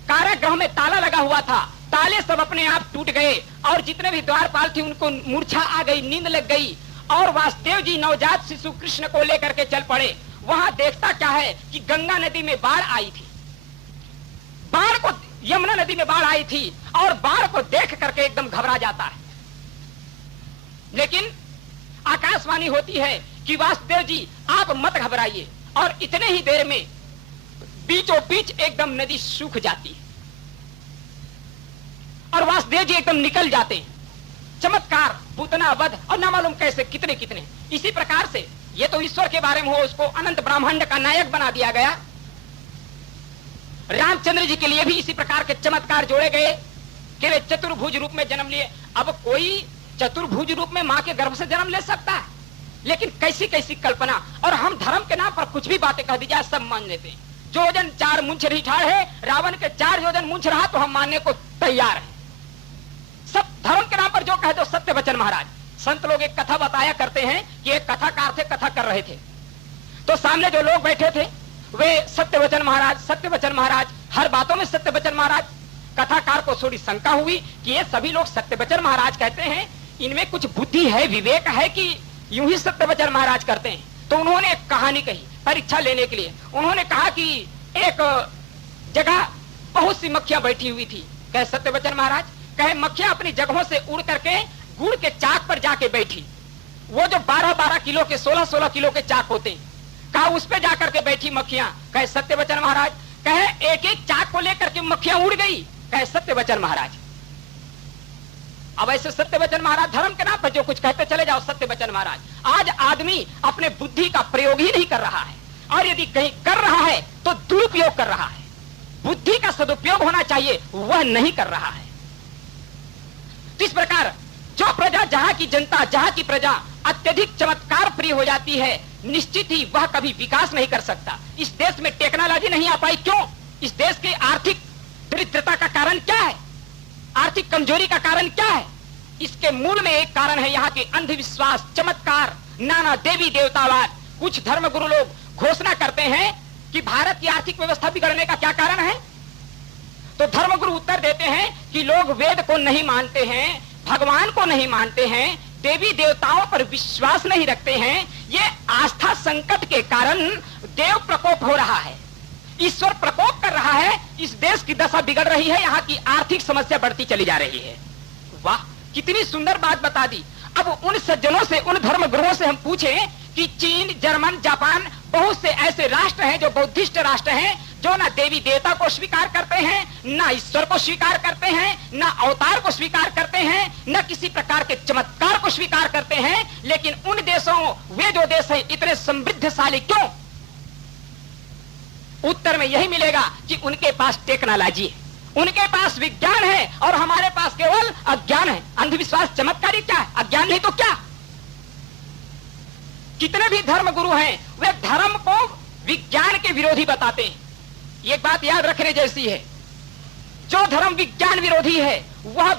कारागृह में ताला लगा हुआ था, ताले सब अपने आप टूट गए और जितने भी द्वारपाल थे उनको मूर्छा आ गई, नींद लग गई, और वासुदेव जी नवजात शिशु कृष्ण को लेकर के चल पड़े। वहां देखता क्या है कि गंगा नदी में बाढ़ आई थी, बाढ़ को, यमुना नदी में बाढ़ आई थी, और बाढ़ को देख करके एकदम घबरा जाता है। लेकिन आकाशवाणी होती है कि वासुदेव जी आप मत घबराइए, और इतने ही देर में बीचों बीच एकदम नदी सूख जाती है और वासुदेव जी एकदम निकल जाते हैं। चमत्कार, पूतना वध और न मालूम कैसे कितने कितने। इसी प्रकार से ये तो ईश्वर के बारे में हो, उसको अनंत ब्रह्मांड का नायक बना दिया गया। रामचंद्र जी के लिए भी इसी प्रकार के चमत्कार जोड़े गए कि वे चतुर्भुज रूप में जन्म लिए। अब कोई चतुर्भुज रूप में मां के गर्भ से जन्म ले सकता है, लेकिन कैसी कैसी कल्पना। और हम धर्म के नाम पर कुछ भी बातें कह दी जाए सब मान लेते हैं। जो योजन 4 मूंछ रही ठाड़ है, रावण के 4 योजन मूंछ रहा तो हम मानने को तैयार हैं। सब धर्म के नाम पर जो कहे तो सत्य वचन महाराज। संत लोग एक कथा बताया करते हैं कि एक कथाकार थे, कथा कर रहे थे, तो सामने जो लोग बैठे थे वे सत्य वचन महाराज, सत्य वचन महाराज, हर बातों में सत्य वचन महाराज। कथाकार को थोड़ी शंका हुई कि ये सभी लोग सत्य वचन महाराज कहते हैं, इनमें कुछ बुद्धि है, विवेक है कि यूं ही सत्य वचन महाराज करते हैं। तो उन्होंने एक कहानी कही परीक्षा लेने के लिए। उन्होंने कहा कि एक जगह बहुत सी मक्खियां बैठी हुई थी। कहे सत्य वचन महाराज, कहे मक्खियां अपनी जगहों से उड़ करके गुड़ के चाक पर जाके बैठी। वो जो 12-12 किलो के 16-16 किलो के चाक होते हैं, कहा उस पे जाकर के बैठी मक्खियां। कहे सत्य वचन महाराज, कहे एक एक चाक को लेकर के मक्खियां उड़ गई। कहे सत्य वचन महाराज। अब ऐसे सत्य वचन महाराज धर्म के नाम पर जो कुछ कहते चले जाओ सत्य वचन महाराज। आज आदमी अपने बुद्धि का प्रयोग ही नहीं कर रहा है, और यदि कहीं कर रहा है तो दुरुपयोग कर रहा है। बुद्धि का सदुपयोग होना चाहिए, वह नहीं कर रहा है। तो इस प्रकार जो प्रजा, जहां की जनता, जहां की प्रजा अत्यधिक चमत्कार प्रिय हो जाती है, निश्चित ही वह कभी विकास नहीं कर सकता। इस देश में टेक्नोलॉजी नहीं आ पाई, क्यों? इस देश की आर्थिक दरिद्रता का कारण क्या है? आर्थिक कमजोरी का कारण क्या है? इसके मूल में एक कारण है यहाँ के अंधविश्वास, चमत्कार, नाना देवी देवतावाद। कुछ धर्म गुरु लोग घोषणा करते हैं कि भारत की आर्थिक व्यवस्था बिगड़ने का क्या कारण है, तो धर्म गुरु उत्तर देते हैं कि लोग वेद को नहीं मानते हैं, भगवान को नहीं मानते हैं, देवी देवताओं पर विश्वास नहीं रखते हैं। ये आस्था संकट के कारण देव प्रकोप हो रहा है, ईश्वर प्रकोप कर रहा है। इस देश की दशा बिगड़ रही है, यहाँ की आर्थिक समस्या बढ़ती चली जा रही है। वाह, कितनी सुंदर बात बता दी। अब उन सज्जनों से, उन धर्म गुरुओं से हम पूछें कि चीन, जर्मन, जापान, बहुत से ऐसे राष्ट्र हैं जो बौद्धिस्ट राष्ट्र हैं, जो ना देवी देवता को स्वीकार करते हैं, ना ईश्वर को स्वीकार करते हैं, ना अवतार को स्वीकार करते हैं, न किसी प्रकार के चमत्कार को स्वीकार करते हैं। लेकिन उन देशों, वे जो देश हैं इतने समृद्धशाली क्यों? उत्तर में यही मिलेगा कि उनके पास टेक्नोलॉजी है, उनके पास विज्ञान है, और हमारे पास केवल अज्ञान है। अंधविश्वास, चमत्कारी क्या है? अज्ञान नहीं तो क्या? कितने भी धर्म गुरु हैं वे धर्म को विज्ञान के विरोधी बताते हैं। एक बात याद रखने जैसी है, जो धर्म विज्ञान विरोधी है वह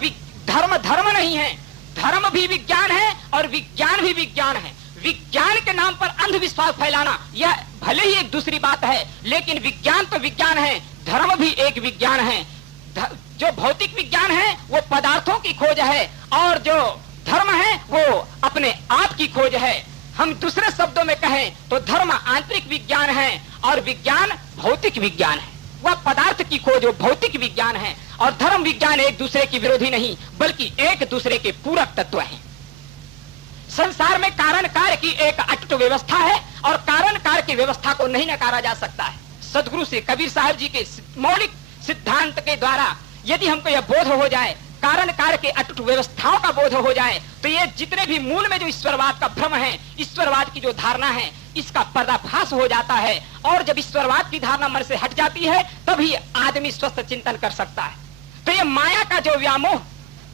धर्म नहीं है। धर्म भी विज्ञान है और विज्ञान भी विज्ञान है। विज्ञान के नाम पर अंधविश्वास फैलाना यह भले ही एक दूसरी बात है, लेकिन विज्ञान तो विज्ञान है, धर्म भी एक विज्ञान है। जो भौतिक विज्ञान है वो पदार्थों की खोज है, और जो धर्म है वो अपने आप की खोज है। हम दूसरे शब्दों में कहें तो धर्म आंतरिक विज्ञान है और विज्ञान भौतिक विज्ञान है। वह पदार्थ की खोज, वो भौतिक विज्ञान है, और धर्म विज्ञान एक दूसरे के विरोधी नहीं बल्कि एक दूसरे के पूरक तत्व हैं। संसार में कारण कार्य की एक अटूट व्यवस्था है, और कारण कार्य की व्यवस्था को नहीं नकारा जा सकता है। सदगुरु से कबीर साहब जी के मौलिक सिद्धांत के द्वारा यदि हमको यह बोध हो जाए, कारण कार्य के अटूट व्यवस्थाओं का बोध हो जाए, तो ये जितने भी मूल में जो ईश्वरवाद का भ्रम है, ईश्वरवाद की जो धारणा है, इसका पर्दाफाश हो जाता है। और जब ईश्वरवाद की धारणा मन से हट जाती है, तभी आदमी स्वस्थ चिंतन कर सकता है। तो ये माया का जो व्यामोह,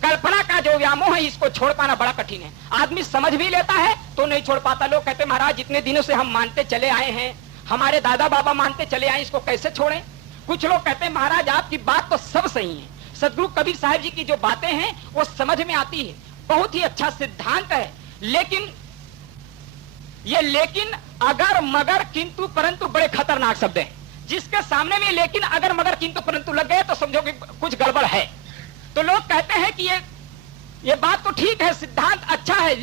कल्पना का जो व्यामोह है, इसको छोड़ पाना बड़ा कठिन है। आदमी समझ भी लेता है तो नहीं छोड़ पाता। लोग कहते महाराज जितने दिनों से हम मानते चले आए हैं, हमारे दादा बाबा मानते चले आए, इसको कैसे छोड़ें? कुछ लोग कहते हैं महाराज आपकी बात तो सब सही है, सदगुरु कबीर साहब जी की जो बातें हैं वो समझ में आती है, बहुत ही अच्छा सिद्धांत है, लेकिन ये लेकिन, अगर, मगर, किंतु, परंतु बड़े खतरनाक शब्द हैं। जिसके सामने में लेकिन, अगर, मगर, किंतु, परंतु लग गए तो समझो कि कुछ गड़बड़ है। तो लोग कहते हैं कि ये बात तो ठीक है, सिद्धांत अच्छा है,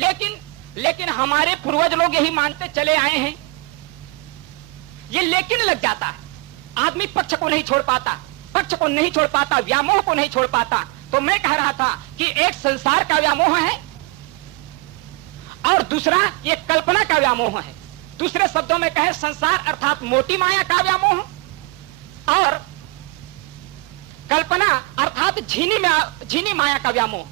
लेकिन हमारे पूर्वज लोग यही मानते चले आए हैं। ये लेकिन लग जाता है, आदमी पक्ष को नहीं छोड़ पाता, पक्ष को नहीं छोड़ पाता, व्यामोह को नहीं छोड़ पाता। तो मैं कह रहा था कि एक संसार का व्यामोह है और दूसरा ये कल्पना का व्यामोह है। दूसरे शब्दों में कहे संसार अर्थात मोटी माया का व्यामोह, और कल्पना अर्थात झीनी माया का व्यामोह,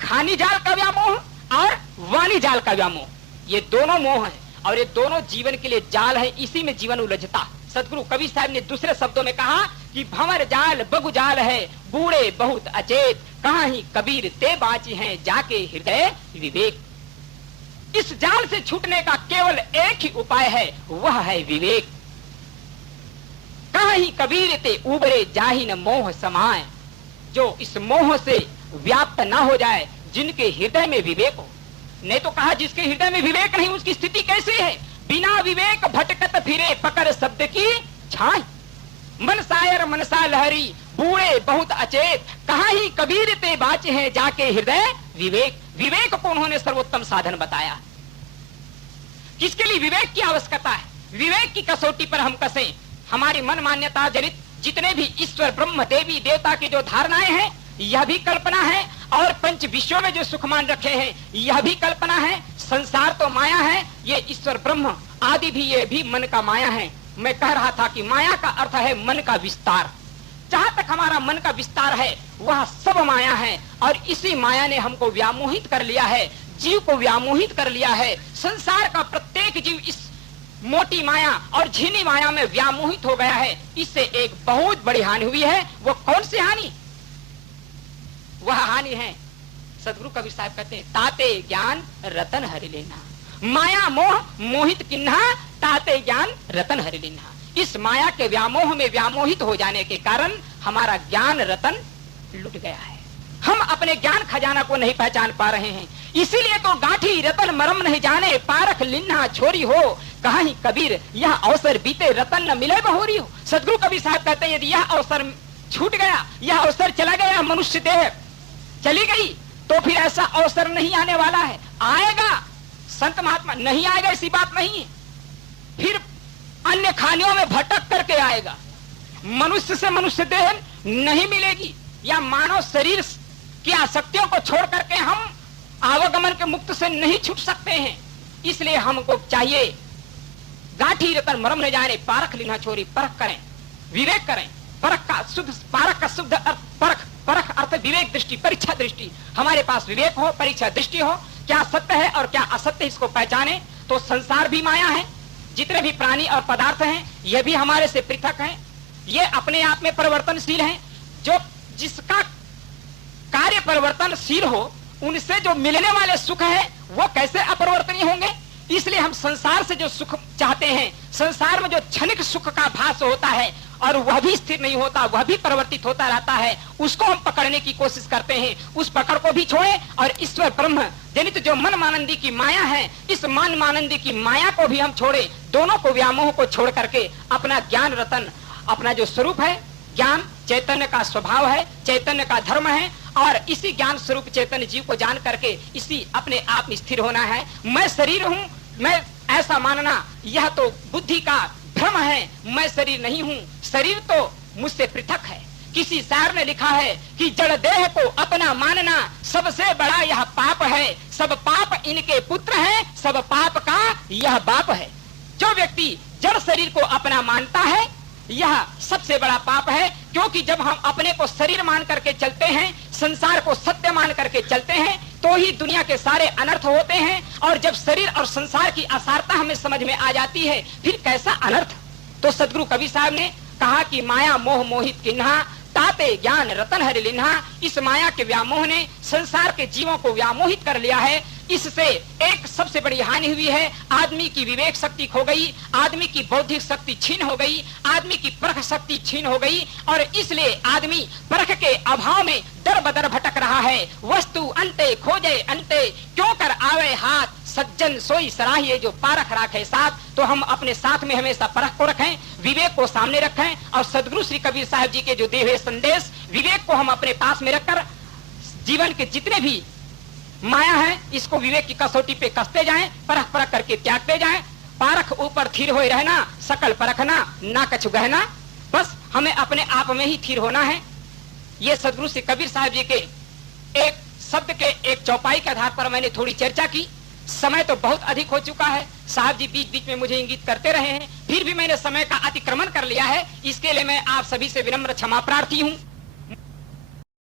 खानी जाल का व्यामोह और वाणी जाल का व्यामोह। ये दोनों मोह है और ये दोनों जीवन के लिए जाल है, इसी में जीवन उलझता। सदगुरु कबीर साहब ने दूसरे शब्दों में कहा कि भंवर जाल बगु जाल है, बूढ़े बहुत अचेत, कहाँ ही कबीर ते बाची हैं जाके हृदय विवेक। इस जाल से छूटने का केवल एक ही उपाय है, वह है विवेक। कहीं कबीर ते उबरे जाहि न मोह समाए, जो इस मोह से व्याप्त ना हो जाए, जिनके हृदय में विवेक हो। नहीं तो कहा जिसके हृदय में विवेक नहीं उसकी स्थिति कैसी है? बिना विवेक भटकत फिरे पकड़ शब्द की छाई, मन सायर मनसा लहरी बूढ़े बहुत अचेत, कहा ही कबीर ते बाचे हैं जाके हृदय विवेक। विवेक को उन्होंने सर्वोत्तम साधन बताया। किसके लिए विवेक की आवश्यकता है? विवेक की कसौटी पर हम कसें, हमारी मन मान्यता जनित जितने भी ईश्वर ब्रह्म देवी देवता की जो धारणाएं हैं यह भी कल्पना है, और पंच विश्वों में जो सुखमान रखे हैं यह भी कल्पना है। संसार तो माया है, ये ईश्वर ब्रह्म आदि भी ये भी मन का माया है। मैं कह रहा था कि माया का अर्थ है मन का विस्तार। जहां तक हमारा मन का विस्तार है वह सब माया है, और इसी माया ने हमको व्यामोहित कर लिया है, जीव को व्यामोहित कर लिया है। संसार का प्रत्येक जीव इस मोटी माया और झीनी माया में व्यामोहित हो गया है। इससे एक बहुत बड़ी हानि हुई है। वो कौन सी हानि? वह हानि है, सदगुरु कबीर साहब कहते हैं, ताते ज्ञान रतन हरि लेना, माया मोह मोहित किन्हा, ताते ज्ञान रतन हरि लेना। इस माया के व्यामोह में व्यामोहित हो जाने के कारण हमारा ज्ञान रतन लुट गया है। हम अपने ज्ञान खजाना को नहीं पहचान पा रहे हैं। इसीलिए तो गांठी रतन मरम नहीं जाने, पारख लिन्हा छोरी हो, कहा ही कबीर यह अवसर बीते रतन न मिले बहोरी हो। सदगुरु कबीर साहब कहते हैं यदि यह अवसर छूट गया, यह अवसर चला गया, मनुष्य देह चली गई, तो फिर ऐसा अवसर नहीं आने वाला है। आएगा, संत महात्मा नहीं आएगा ऐसी बात नहीं है, फिर अन्य खानियों में भटक करके आएगा। मनुष्य से मनुष्य देह नहीं मिलेगी, या मानव शरीर की आसक्तियों को छोड़ करके हम आवागमन के मुक्त से नहीं छूट सकते हैं। इसलिए हमको चाहिए गांठी रतन मरम न जाने, पारख लिन्हा छोरी, परख करें, विवेक करें। परख का शुद्ध, पारख का शुद्ध अर्थ परख, परख अर्थ विवेक दृष्टि, परीक्षा दृष्टि। हमारे पास विवेक हो, परीक्षा दृष्टि हो, क्या सत्य है और क्या असत्य, इसको पहचाने। तो संसार भी माया है, जितने भी प्राणी और पदार्थ हैं ये भी हमारे से पृथक हैं, ये अपने आप में परिवर्तनशील हैं। जो जिसका कार्य परिवर्तनशील हो उनसे जो मिलने वाले सुख है वो कैसे अपरिवर्तनीय होंगे? इसलिए हम संसार से जो सुख चाहते हैं, संसार में जो क्षणिक सुख का भास होता है और वह भी स्थिर नहीं होता, वह भी परिवर्तित होता रहता है, उसको हम पकड़ने की कोशिश करते हैं। उस पकड़ को भी छोड़े और ईश्वर ब्रह्म जनित जो मन मानंदी की माया है, इस मन मानंदी की माया को भी हम छोड़े। दोनों को, व्यामोह को छोड़ करके अपना ज्ञान रतन, अपना जो स्वरूप है, ज्ञान चैतन्य का स्वभाव है, चैतन्य का धर्म है, और इसी ज्ञान स्वरूप चैतन्य जीव को जान करके इसी अपने आप में स्थिर होना है। मैं शरीर हूँ, मैं ऐसा मानना यह तो बुद्धि का भ्रम है। मैं शरीर नहीं हूँ, शरीर तो मुझसे पृथक है। किसी शायर ने लिखा है कि जड़ देह को अपना मानना सबसे बड़ा यह पाप है, सब पाप इनके पुत्र हैं, सब पाप का यह बाप है। जो व्यक्ति जड़ शरीर को अपना मानता है यह सबसे बड़ा पाप है, क्योंकि जब हम अपने को शरीर मान करके चलते हैं, संसार को सत्य मान करके चलते हैं, तो ही दुनिया के सारे अनर्थ होते हैं। और जब शरीर और संसार की असारता हमें समझ में आ जाती है, फिर कैसा अनर्थ। तो सदगुरु कबीर साहब ने कहा कि माया मोह मोहित किन्हा, ताते ज्ञान रतन हरि लिन्हा। इस माया के व्यामोह ने संसार के जीवों को व्यामोहित कर लिया है। इससे एक सबसे बड़ी हानि हुई है, आदमी की विवेक शक्ति खो गई, आदमी की बौद्धिक शक्ति छीन हो गई, आदमी की परख शक्ति छीन हो गई, और इसलिए आदमी परख के अभाव में दर बदर भटक रहा है। वस्तु अंते खोजे अंते, क्यों कर आवे हाथ, सज्जन सोई सराहिए जो पारख राखे साथ। तो हम अपने साथ में हमेशा परख को रखें, विवेक को सामने रखें, और सदगुरु श्री कबीर साहब जी के जो दिए हुए संदेश, विवेक को हम अपने पास में रखकर जीवन के जितने भी माया है इसको विवेक की कसौटी पे कसते जाएं, परख परख करके त्यागते जाएं। पारख ऊपर थिर होए रहना, सकल परखना ना कछु गहना। बस हमें अपने आप में ही थिर होना है। ये सदगुरु श्री कबीर साहब जी के एक शब्द के एक चौपाई के आधार पर मैंने थोड़ी चर्चा की। समय तो बहुत अधिक हो चुका है, साहब जी बीच बीच में मुझे इंगित करते रहे हैं, फिर भी मैंने समय का अतिक्रमण कर लिया है। इसके लिए मैं आप सभी से विनम्र क्षमा प्रार्थी हूँ।